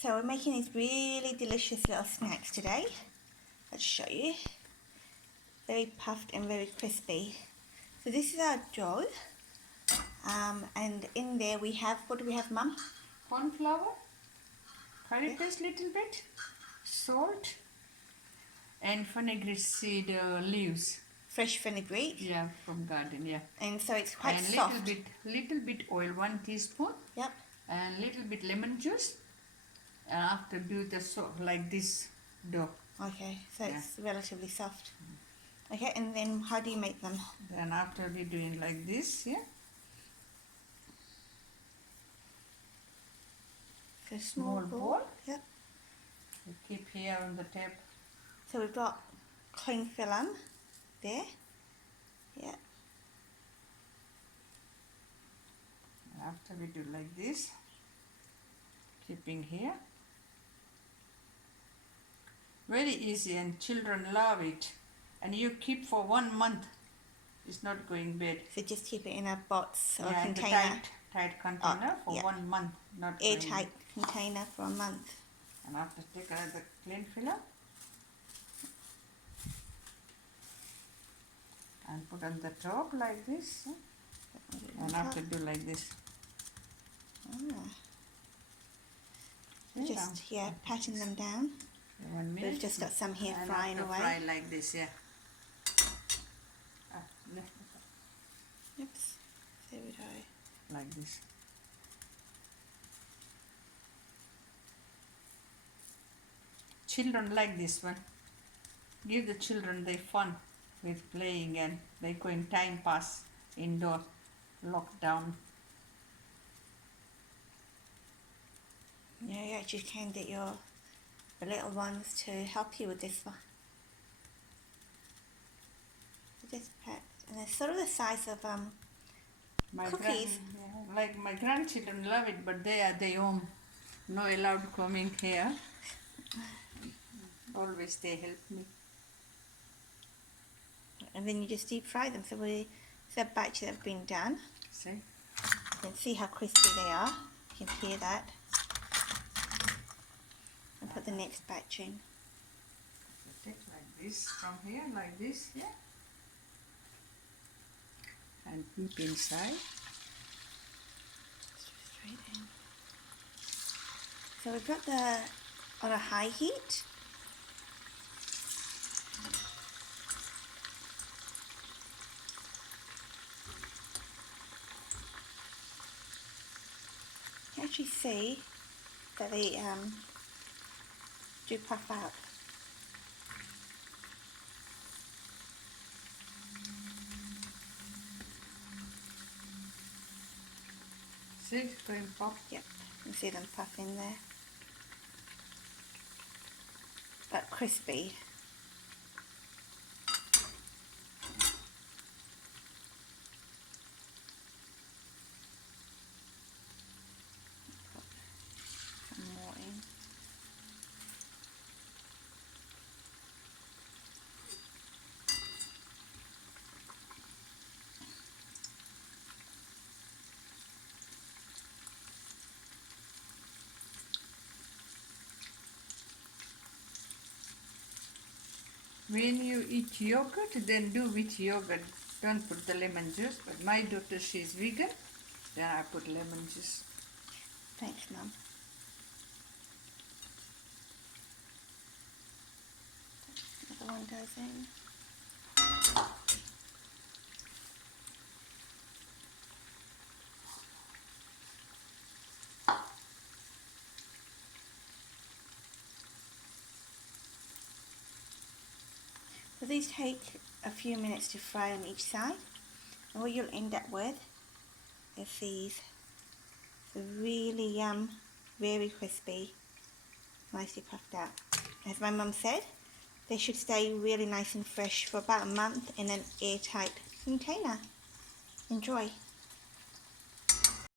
So we're making these really delicious little snacks today. Let's show you. Very puffed and very crispy. So this is our dough. And in there we have, what do we have, Mum? Cornflour, curry paste little bit, salt, and fenugreek seed leaves. Fresh fenugreek. Yeah, from garden, yeah. And so it's quite and soft. Little bit oil, 1 teaspoon. Yep. And little bit lemon juice. And after do the like this dough. Okay, so it's relatively soft. Okay, and then how do you make them? Then after we doing like this, yeah. So small bowl. Yep. We keep here on the tap. So we've got clean film there. Yeah. And after we do like this, keeping here. Very easy and children love it. And you keep for 1 month. It's not going bad. So just keep it in a box or container. Tight container for 1 month. Not airtight container for a month. And after take another clean filler. And put on the top like this. And after do like this. Just patting them down. 1 minute. We've just got some here and frying away. Fry like this, yeah. Oops. There we go. Like this. Children like this one. Give the children their fun with playing and they going time pass indoor lockdown. Yeah, you actually can get the little ones to help you with this one. Just packed, and they're sort of the size of cookies. Like my grandchildren love it, but they are their own. No allowed coming here. Always they help me. And then you just deep fry them. So it's a batch that have been done. See? You can see how crispy they are. You can hear that. And put the next batch in. Take like this from here, like this, yeah. And keep inside. Straight in. So we've got on a high heat. You can actually see that they do puff out. See, it's going pop. Yep, you can see them puff in there. But crispy. Put some more in. When you eat yogurt, then do with yogurt. Don't put the lemon juice. But my daughter, she's vegan. Then I put lemon juice. Thanks, Mum. Another one goes in. So these take a few minutes to fry on each side, and what you'll end up with is these really very crispy, nicely puffed out. As my mum said, they should stay really nice and fresh for about a month in an airtight container. Enjoy.